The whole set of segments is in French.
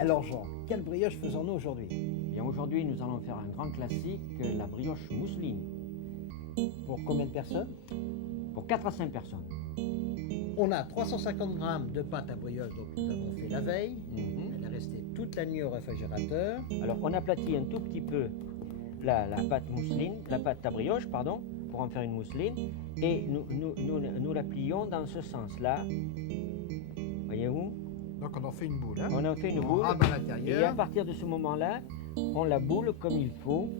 Alors Jean, quelle brioche faisons-nous aujourd'hui? Bien, aujourd'hui, nous allons faire un grand classique, la brioche mousseline, Pour combien de personnes? pour 4 à 5 personnes. On a 350 grammes de pâte à brioche, donc nous avons fait la veille. Mhm. Elle est restée toute la nuit au réfrigérateur. Alors, on aplatit un tout petit peu la pâte mousseline, la pâte à brioche, pardon, pour en faire une mousseline, et nous la plions dans ce sens-là. Voyez-vous? Donc on en fait une boule. On en fait une On boule, rame à et à l'intérieur. partir de ce moment-là, on la boule comme il faut,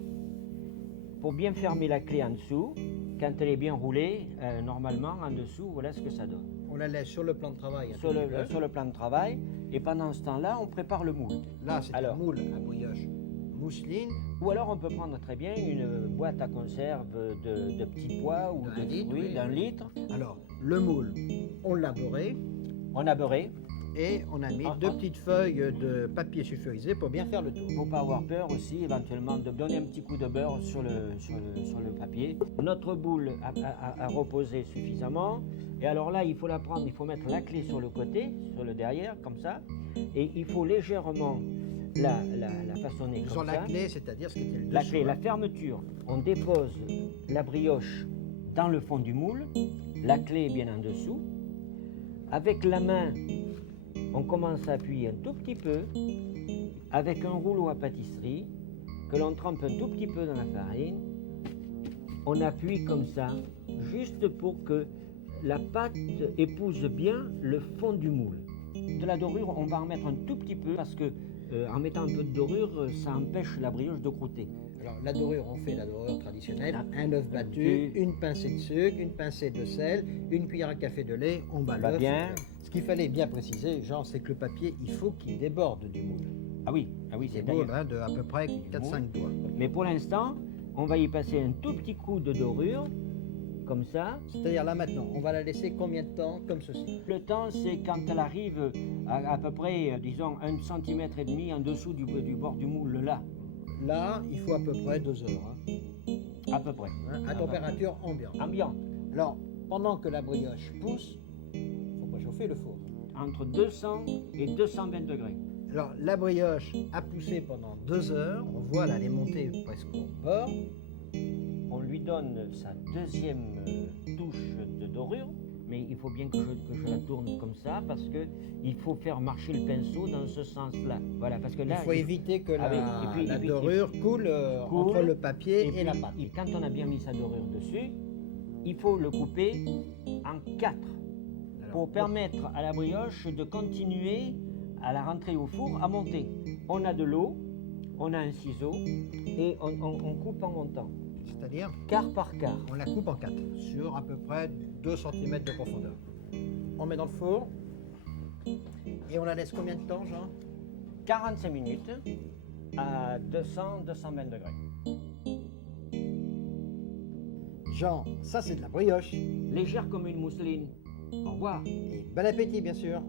pour bien fermer la clé en dessous. Quand elle est bien roulée, normalement, en dessous, voilà ce que ça donne. On la laisse sur le plan de travail. un Sur tout petit peu. le plan de travail, et pendant ce temps-là, on prépare le moule. Là, c'est un Alors. moule à brioche mousseline. Ou alors on peut prendre très bien une boîte à conserve de petits pois ou D'un de litre, fruits oui, d'un oui. litre. Alors, le moule, on l'a beurré On a beurré, et on a mis Ah, deux ah. petites feuilles de papier sulfurisé pour bien faire le tour. il ne faut pas avoir peur aussi éventuellement de donner un petit coup de beurre sur le papier. Notre boule a reposé suffisamment. Et alors là, il faut la prendre, il faut mettre la clé sur le côté, sur le derrière, comme ça. Et il faut légèrement la façonner Sur comme la ça. clé, c'est-à-dire ce qui était le La dessous, clé, la hein. fermeture. On dépose la brioche dans le fond du moule, la clé est bien en dessous. Avec la main, on commence à appuyer un tout petit peu avec un rouleau à pâtisserie que l'on trempe un tout petit peu dans la farine. On appuie comme ça, juste pour que la pâte épouse bien le fond du moule. De la dorure, on va en mettre un tout petit peu parce que en mettant un peu de dorure, ça empêche la brioche de croûter. Alors, la dorure, on fait la dorure traditionnelle, Ah. un œuf battu, une pincée de sucre, une pincée de sel, une cuillère à café de lait, on bat Va l'œuf. bien. Ce qu'il fallait bien préciser, Jean, c'est que le papier, il faut qu'il déborde du moule. Ah oui, c'est Des moules d'ailleurs. de à peu près 4-5 doigts. Mais pour l'instant, on va y passer un tout petit coup de dorure, comme ça. C'est-à-dire là maintenant, on va la laisser combien de temps comme ceci? Le temps, c'est quand elle arrive à peu près, disons, 1,5 cm en dessous du bord du moule, là, Là, il faut à peu près 2 heures, hein, à peu près. à température ambiante. Ambiante, Alors, pendant que la brioche pousse, il faut préchauffer le four. entre 200 et 220 degrés. Alors, la brioche a poussé pendant 2 heures. On voit là, elle est montée presque au bord. On lui donne sa deuxième touche de dorure, mais il faut bien que je la tourne comme ça parce que il faut faire marcher le pinceau dans ce sens-là. Voilà, parce que Il là, faut éviter que Ah oui, et la puis- dorure coule, coule, entre le papier et, puis, la pâte. quand on a bien mis sa dorure dessus, il faut le couper en 4 Alors, pour permettre à la brioche de continuer à la rentrer au four, à monter. On a de l'eau, on a un ciseau et on coupe en montant, c'est-à-dire, quart par quart. on la coupe en 4 sur à peu près 2 cm de profondeur. On met dans le four et on la laisse combien de temps, Jean? 45 minutes à 200-220 degrés. Jean, ça c'est de la brioche. Légère comme une mousseline. Au revoir. Et bon appétit, bien sûr.